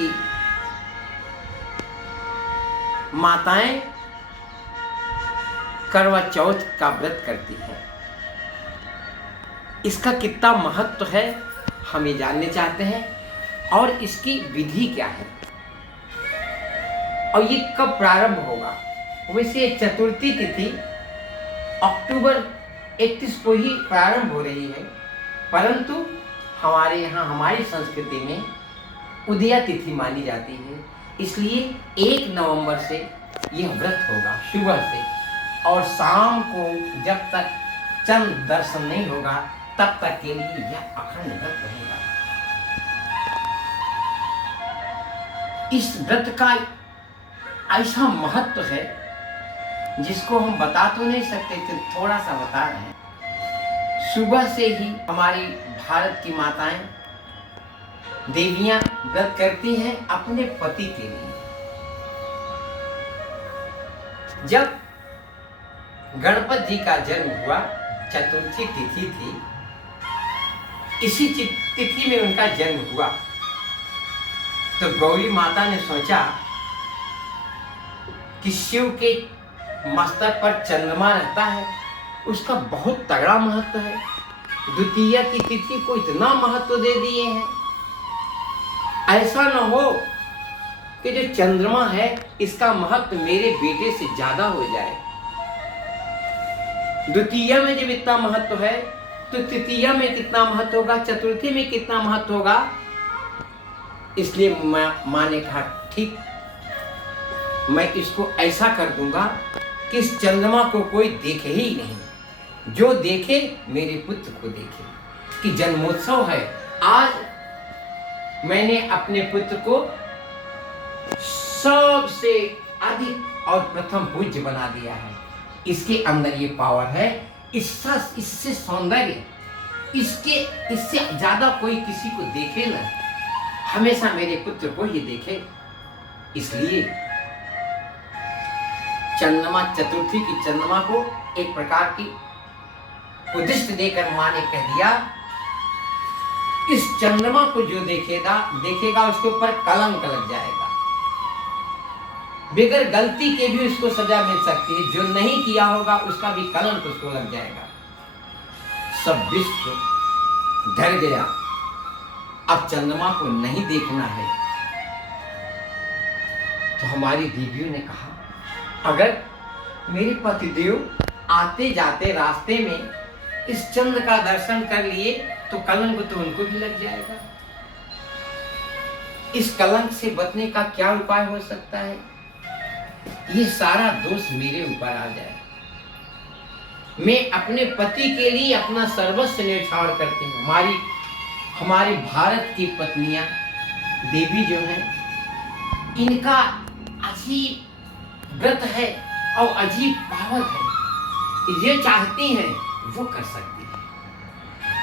की माताएं करवा चौथ का व्रत करती हैं। इसका कितना महत्व है हम ये जानने चाहते हैं और इसकी विधि क्या है और ये कब प्रारंभ होगा। वैसे चतुर्थी तिथि अक्टूबर 31 को ही प्रारंभ हो रही है, परंतु हमारे यहाँ हमारी संस्कृति में उदया तिथि मानी जाती है, इसलिए 1 नवंबर से यह व्रत होगा सुबह से, और शाम को जब तक चंद्र दर्शन नहीं होगा तब तक के लिए यह अखंड व्रत रहेगा। इस व्रत का ऐसा महत्व है जिसको हम बता तो नहीं सकते थे, थोड़ा सा बता रहे हैं। सुबह से ही हमारी भारत की माताएं देवियां व्रत करती हैं अपने पति के लिए। जब गणपति जी का जन्म हुआ, चतुर्थी तिथि थी, इसी तिथि में उनका जन्म हुआ, तो गौरी माता ने सोचा कि शिव के मस्तक पर चंद्रमा रहता है, उसका बहुत तगड़ा महत्व है। द्वितीया की तिथि को इतना महत्व दे दिए हैं, ऐसा न हो कि जो चंद्रमा है इसका महत्व मेरे बेटे से ज्यादा हो जाए। द्वितीया में जब इतना महत्व है तो तृतीया में कितना महत्व होगा, चतुर्थी में कितना महत्व होगा। इसलिए माँ ने कहा ठीक, मैं इसको ऐसा कर दूंगा कि इस चंद्रमा को कोई देखे ही नहीं, जो देखे मेरे पुत्र को देखे। कि जन्मोत्सव है, आज मैंने अपने पुत्र को सबसे अधिक और प्रथम पूज्य बना दिया है। इसके अंदर ये पावर है, इससे सौंदर्य, इससे ज्यादा कोई किसी को देखे न, हमेशा मेरे पुत्र को ही देखे। इसलिए चंद्रमा, चतुर्थी की चंद्रमा को एक प्रकार की उद्दिष्ट देकर माँ ने कह दिया, इस चंद्रमा को जो देखेगा उसके ऊपर कलंक लग जाएगा, बगैर गलती के भी उसको सजा मिल सकती है, जो नहीं किया होगा उसका भी कलंक उसको लग जाएगा। सब विश्व डर गया, अब चंद्रमा को नहीं देखना है। तो हमारी देवियों ने कहा, अगर मेरे पतिदेव आते जाते रास्ते में इस चंद्र का दर्शन कर लिए तो कलंक तो उनको भी लग जाएगा। इस कलंक से बचने का क्या उपाय हो सकता है? ये सारा दोष मेरे ऊपर आ जाए। मैं अपने पति के लिए अपना सर्वस्व न्यौछावर करती हूँ। हमारी भारत की पत्नियां, देवी जो हैं, इनका अजीब व्रत है और अजीब पावर है। ये चाहती हैं वो कर सकती है।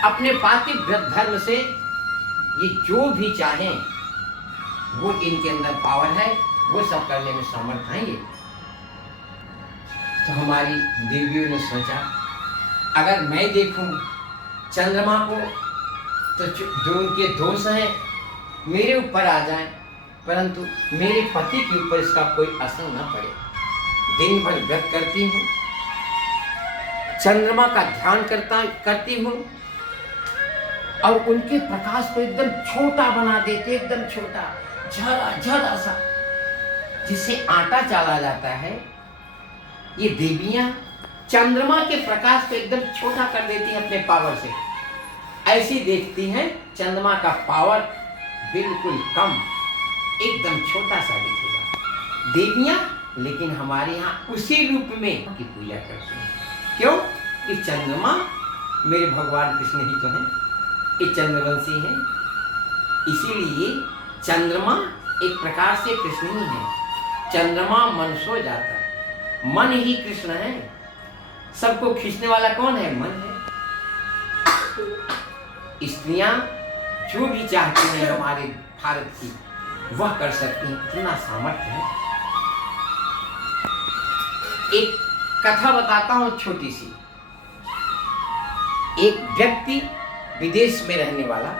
अपने पातिक व्रत धर्म से ये जो भी चाहें वो इनके अंदर पावर है, वो सब करने में समर्थ हैं ये। तो हमारी देवियों ने सोचा, अगर मैं देखूं चंद्रमा को तो जो उनके दोष हैं मेरे ऊपर आ जाएं, परंतु मेरे पति के ऊपर इसका कोई असर न पड़े। दिन भर व्रत करती हूँ, चंद्रमा का ध्यान करती हूँ और उनके प्रकाश को एकदम छोटा बना देते, एकदम छोटा, झरा सा, जिससे आटा चला जाता है। ये देवियां चंद्रमा के प्रकाश को एकदम छोटा कर देती हैं अपने पावर से। ऐसी देखती हैं चंद्रमा का पावर बिल्कुल कम, एकदम छोटा सा दिखेगा देवियां। लेकिन हमारे यहाँ उसी रूप में की पूजा करते हैं। क्यों? कि चंद्रमा मेरे भगवान कृष्ण ही तो हैं, ये चंद्रवंशी हैं, इसीलिए चंद्रमा एक प्रकार से कृष्ण ही है। चंद्रमा मन सो जाता, मन ही कृष्ण है। सबको खींचने वाला कौन है? मन है। स्त्रियां जो भी चाहती हैं हमारे भारत की, वह कर सकती हैं, इतना सामर्थ्य है। एक कथा बताता हूं छोटी सी। एक व्यक्ति विदेश में रहने वाला,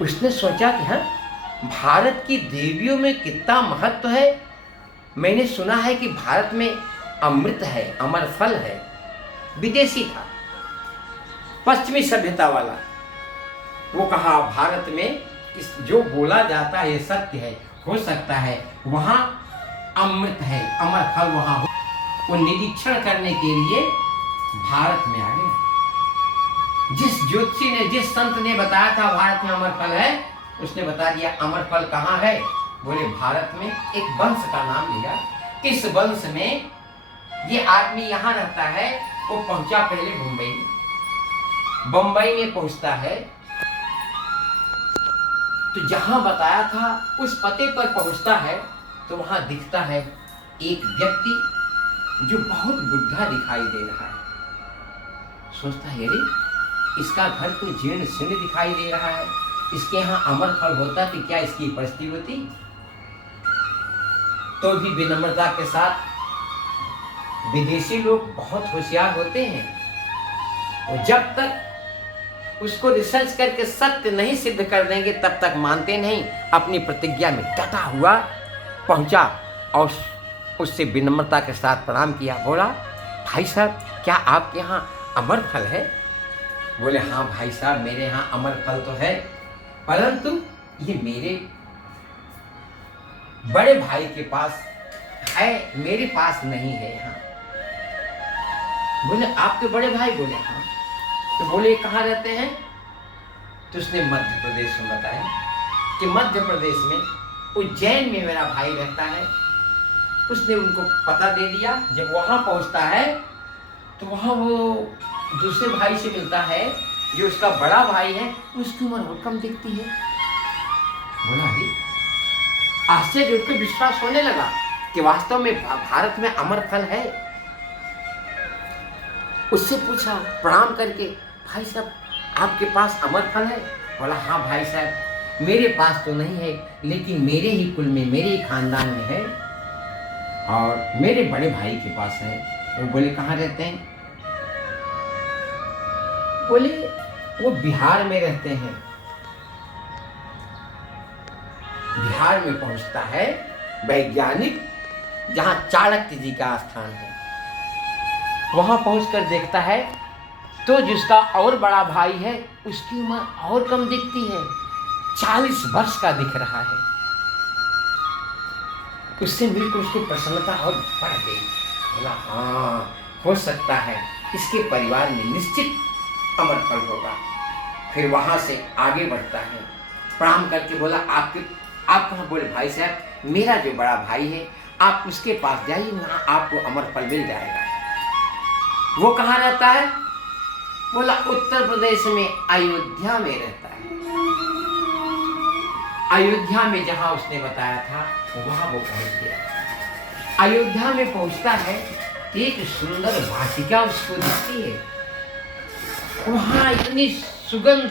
उसने सोचा कि हाँ भारत की देवियों में कितना महत्व है। मैंने सुना है कि भारत में अमृत है, अमर फल है। विदेशी था, पश्चिमी सभ्यता वाला। वो कहा भारत में जो बोला जाता है ये सत्य है, हो सकता है वहाँ अमृत है, अमर फल वहाँ हो। वो निरीक्षण करने के लिए भारत में आ गया। जिस ज्योतिषी ने, जिस संत ने बताया था भारत में अमर फल है, उसने बता दिया अमर फल कहाँ है। बोले भारत में एक वंश का नाम लिया। इस वंश में ये आदमी यहाँ रहता है। वो पहुंचा पहले मुंबई में। बंबई में पहुंचता है तो जहां बताया था उस पते पर पहुंचता है तो वहां दिखता है एक व्यक्ति जो बहुत बुढ़ा दिखाई दे रहा है। सोचता है अरे इसका घर तो जीर्ण शीर्ण दिखाई दे रहा है, इसके यहाँ अमर फल होता तो क्या इसकी परिस्थिति होती। तो भी विनम्रता के साथ, विदेशी लोग बहुत होशियार होते हैं, और जब तक उसको रिसर्च करके सत्य नहीं सिद्ध कर देंगे तब तक मानते नहीं। अपनी प्रतिज्ञा में डटा हुआ पहुंचा और उससे विनम्रता के साथ प्रणाम किया। बोला भाई साहब क्या आपके यहाँ अमर फल है। बोले हाँ भाई साहब मेरे यहाँ अमर फल तो है, परंतु ये मेरे बड़े भाई के पास है, मेरे पास नहीं है यहाँ। बोले आपके बड़े भाई। बोले हाँ। तो बोले कहाँ रहते हैं। तो उसने मध्य प्रदेश में बताया कि मध्य प्रदेश में उज्जैन में मेरा भाई रहता है। उसने उनको पता दे दिया। जब वहां पहुंचता है तो वहां वो दूसरे भाई से मिलता है जो उसका बड़ा भाई है। उसकी उम्र और कम दिखती है। बोला अरे आश्चर्य, उसको विश्वास होने लगा कि वास्तव में भारत में अमर फल है। उससे पूछा प्रणाम करके, भाई साहब आपके पास अमर फल है। बोला हाँ भाई साहब मेरे पास तो नहीं है, लेकिन मेरे ही कुल में, मेरे ही खानदान में है और मेरे बड़े भाई के पास है। वो बोले कहाँ रहते हैं। बोले वो बिहार में रहते हैं। बिहार में पहुंचता है वैज्ञानिक, जहां चाणक्य जी का स्थान है। वहां पहुंचकर देखता है तो जिसका और बड़ा भाई है उसकी उम्र और कम दिखती है, 40 वर्ष का दिख रहा है। उससे मिलकर उसको प्रसन्नता और बढ़ गई। बोला हाँ हो सकता है इसके परिवार में निश्चित अमर फल होगा। फिर वहां से आगे बढ़ता है, प्रणाम करके बोला आप कहाँ। बोले भाई साहब मेरा जो बड़ा भाई है आप उसके पास जाइए, वहां आपको अमर फल मिल जाएगा। वो कहाँ रहता है। बोला उत्तर प्रदेश में अयोध्या में रहता है। अयोध्या में जहां उसने बताया था वहां वो पहुंच गया। अयोध्या में पहुंचता है, एक सुंदर वाटिका उसको दिखती है। वहां इतनी सुगंध,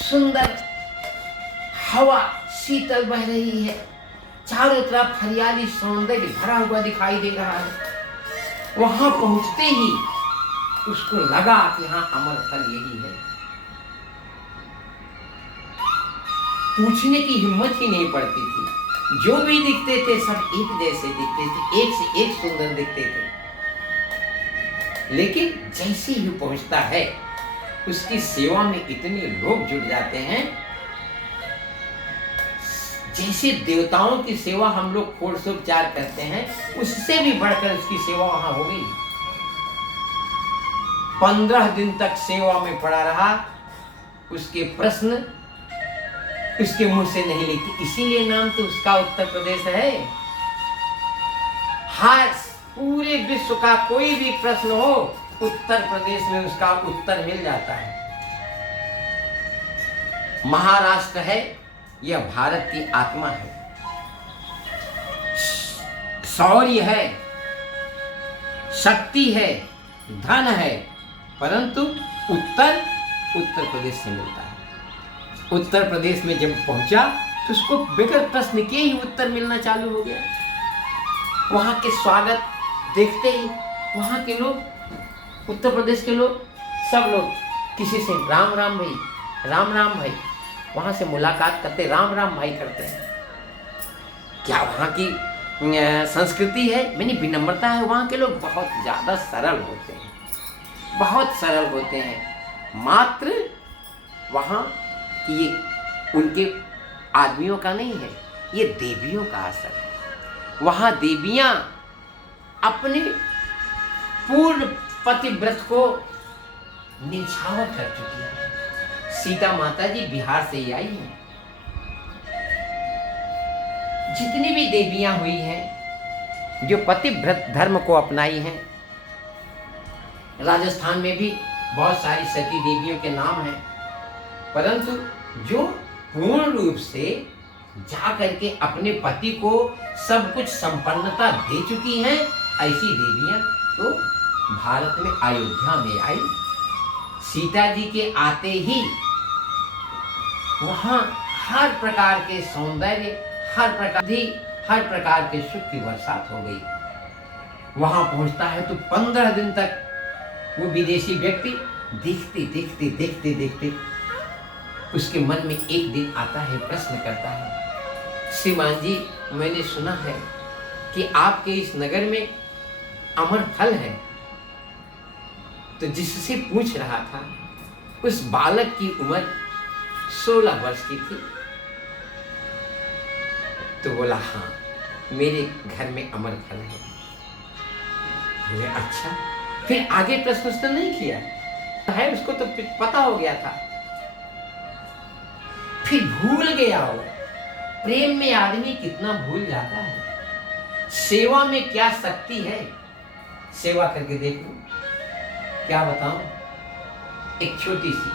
सुंदर हवा शीतल बह रही है, चारों तरफ हरियाली सौंदर्य भरा हुआ दिखाई दे रहा है। वहां पहुंचते ही उसको लगा कि हाँ अमर फल यही है। पूछने की हिम्मत ही नहीं पड़ती थी। जो भी दिखते थे सब एक जैसे दिखते थे, एक से एक सुंदर दिखते थे। लेकिन जैसे ही पहुंचता है उसकी सेवा में इतने लोग जुट जाते हैं, जैसे देवताओं की सेवा हम लोग षोडशोपचार करते हैं उससे भी बढ़कर उसकी सेवा वहां हो गई। 15 दिन तक सेवा में पड़ा रहा। उसके प्रश्न उसके मुंह से नहीं निकले, इसीलिए नाम तो उसका उत्तर प्रदेश है। हर पूरे विश्व का कोई भी प्रश्न हो उत्तर प्रदेश में उसका उत्तर मिल जाता है। महाराष्ट्र है, यह भारत की आत्मा है। शौर्य है, शक्ति है, धन है, परंतु उत्तर प्रदेश से मिलता है। उत्तर प्रदेश में जब पहुंचा तो उसको बगैर प्रश्न के ही उत्तर मिलना चालू हो गया। वहां के स्वागत देखते ही वहां के लोग, उत्तर प्रदेश के लोग, सब लोग किसी से राम राम भाई, राम राम भाई, वहाँ से मुलाकात करते, राम राम भाई करते हैं। क्या वहाँ की संस्कृति है, मैंने विनम्रता है। वहाँ के लोग बहुत ज़्यादा सरल होते हैं, बहुत सरल होते हैं। मात्र वहाँ ये उनके आदमियों का नहीं है, ये देवियों का असर है। वहाँ देवियाँ अपने पूर्ण पतिव्रत को निछावर कर चुकी है। सीता माता जी बिहार से ही आई हैं। जितनी भी देवियां हुई हैं जो पतिव्रत धर्म को अपनाई हैं, राजस्थान में भी बहुत सारी सती देवियों के नाम हैं, परंतु जो पूर्ण रूप से जा करके अपने पति को सब कुछ संपन्नता दे चुकी हैं, ऐसी देवियां तो भारत में अयोध्या में आई। सीता जी के आते ही वहां हर प्रकार के सौंदर्य, हर प्रकार के सुख की बरसात हो गई। वहां पहुंचता है तो 15 दिन तक वो विदेशी व्यक्ति देखते उसके मन में एक दिन आता है, प्रश्न करता है, श्रीमान जी मैंने सुना है कि आपके इस नगर में अमर फल है। तो जिससे पूछ रहा था उस बालक की उम्र 16 वर्ष की थी। तो बोला हाँ मेरे घर में अमर फल है। बोले अच्छा, फिर आगे प्रश्न उसने नहीं किया है, उसको तो पता हो गया था। फिर भूल गया वो। प्रेम में आदमी कितना भूल जाता है। सेवा में क्या शक्ति है, सेवा करके देखो। क्या बताऊं, एक छोटी सी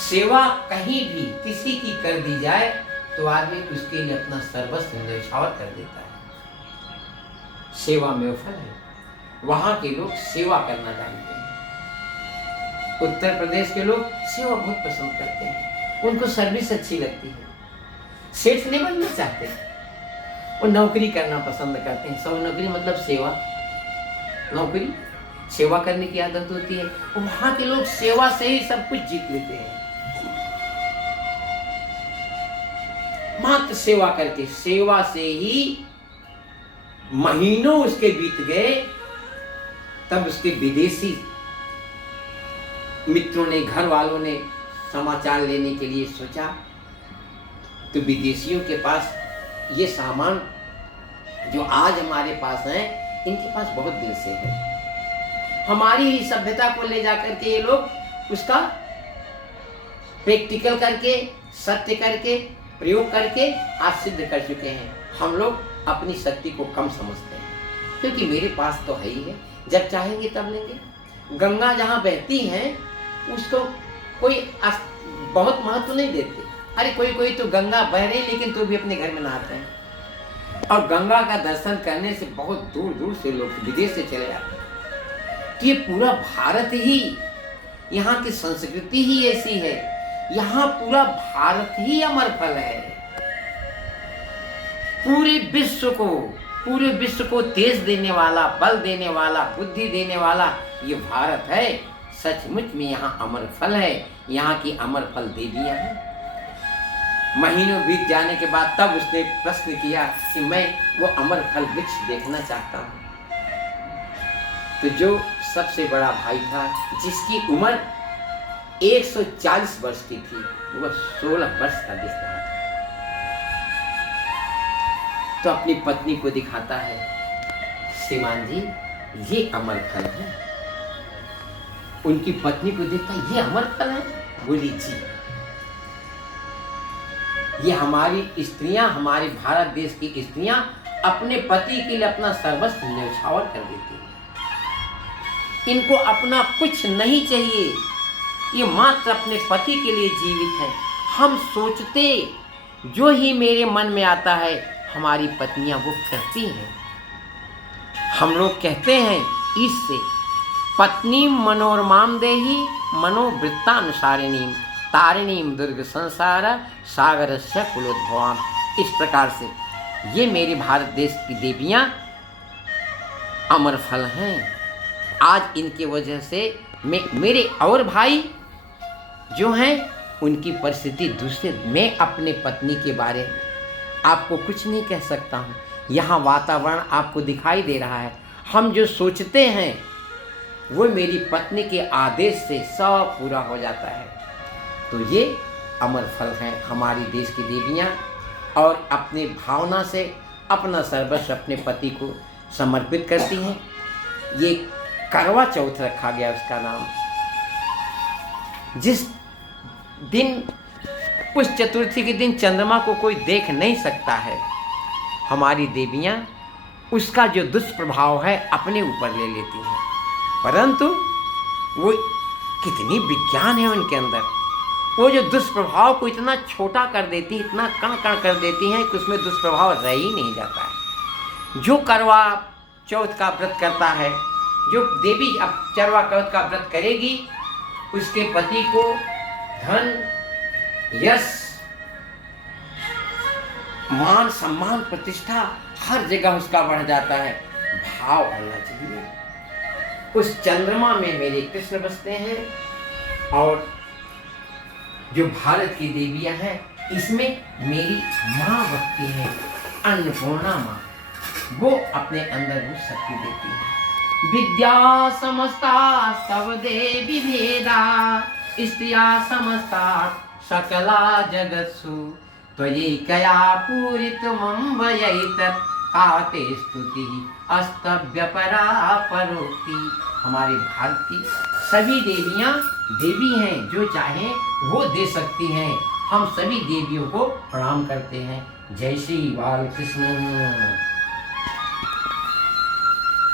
सेवा कहीं भी किसी की कर दी जाए तो आदमी उसके लिए अपना सर्वस्व न्यौछावर कर देता है। सेवा में फल है। वहां के लोग सेवा करना जानते हैं। उत्तर प्रदेश के लोग सेवा बहुत पसंद करते हैं, उनको सर्विस अच्छी लगती है। सेठ नहीं बनना चाहते, वो नौकरी करना पसंद करते हैं। सब नौकरी मतलब सेवा, नौकरी सेवा करने की आदत होती है। वहां के लोग सेवा से ही सब कुछ जीत लेते हैं। मात्र सेवा करके, सेवा से ही महीनों उसके बीत गए। तब उसके विदेशी मित्रों ने, घर वालों ने समाचार लेने के लिए सोचा तो विदेशियों के पास ये सामान जो आज हमारे पास है, इनके पास बहुत दिन से है। हमारी ही सभ्यता को ले जाकर के ये लोग उसका प्रैक्टिकल करके, सत्य करके, प्रयोग करके आज सिद्ध कर चुके हैं। हम लोग अपनी शक्ति को कम समझते हैं, क्योंकि मेरे पास तो है ही है, जब चाहेंगे तब लेंगे। गंगा जहाँ बहती है उसको कोई बहुत महत्व नहीं देते। अरे कोई तो गंगा बह रही लेकिन तो भी अपने घर में नहाते हैं, और गंगा का दर्शन करने से बहुत दूर दूर से लोग विदेश से चले जाते हैं। तो ये पूरा भारत ही, यहाँ की संस्कृति ही ऐसी है। यहाँ पूरा भारत ही अमर फल है। पूरे विश्व को तेज देने वाला, बल देने वाला, बुद्धि देने वाला ये भारत है। सचमुच में यहाँ अमर फल है। यहाँ की अमर फल देवियां हैं। महीनों बीत जाने के बाद तब उसने प्रश्न किया कि मैं वो अमर फल वृक्ष देखना चाहता हूँ। तो जो सबसे बड़ा भाई था, जिसकी उम्र 140 वर्ष की थी, वह 16 वर्ष का दिख रहा था। तो अपनी पत्नी को दिखाता है, श्रीमान जी ये अमर फल है। उनकी पत्नी को देखता, ये अमर फल है? बोली जी, ये हमारी स्त्रियां, हमारे भारत देश की स्त्रियां अपने पति के लिए अपना सर्वस्व न्यौछावर कर देती हैं। इनको अपना कुछ नहीं चाहिए, ये मात्र अपने पति के लिए जीवित है। हम सोचते जो ही मेरे मन में आता है हमारी पत्नियां वो करती हैं। हम लोग कहते हैं इससे, पत्नी मनोरमाम देही मनोवृत्तानुसारिणी तारिणीम दुर्ग संसार सागरस्य कुलोद्भवाम। इस प्रकार से ये मेरे भारत देश की देवियां अमर फल हैं। आज इनके वजह से मेरे और भाई जो हैं उनकी परिस्थिति दूसरे, मैं अपने पत्नी के बारे में आपको कुछ नहीं कह सकता हूँ। यहाँ वातावरण आपको दिखाई दे रहा है, हम जो सोचते हैं वो मेरी पत्नी के आदेश से सब पूरा हो जाता है। तो ये अमर फल हैं हमारी देश की देवियाँ, और अपने भावना से अपना सर्वस्व अपने पति को समर्पित करती हैं। ये करवा चौथ रखा गया उसका नाम। जिस दिन, उस चतुर्थी के दिन चंद्रमा को कोई देख नहीं सकता है, हमारी देवियाँ उसका जो दुष्प्रभाव है अपने ऊपर ले लेती हैं। परंतु वो कितनी विज्ञान है उनके अंदर, वो जो दुष्प्रभाव को इतना छोटा कर देती, इतना कण कण कर देती हैं कि उसमें दुष्प्रभाव रह ही नहीं जाता है। जो करवा चौथ का व्रत करता है, जो देवी अब करवा चौथ का व्रत करेगी, उसके पति को धन, यश, मान, सम्मान, प्रतिष्ठा हर जगह उसका बढ़ जाता है। भाव होना चाहिए। उस चंद्रमा में मेरे कृष्ण बसते हैं, और जो भारत की देवियां हैं इसमें मेरी माँ बसती है, अन्नपूर्णा माँ। वो अपने अंदर वो शक्ति देती है। विद्या समस्ता स्तव देवी भेदा, स्त्रिया समस्ता सकला जगत्सु, त्वयैकया पूरितमं वयैतत् काते स्तुति अस्तव्यपरा परोक्ति। हमारे भारत की सभी देवियाँ देवी हैं, जो चाहें वो दे सकती हैं। हम सभी देवियों को प्रणाम करते हैं। जय श्री बालकृष्ण।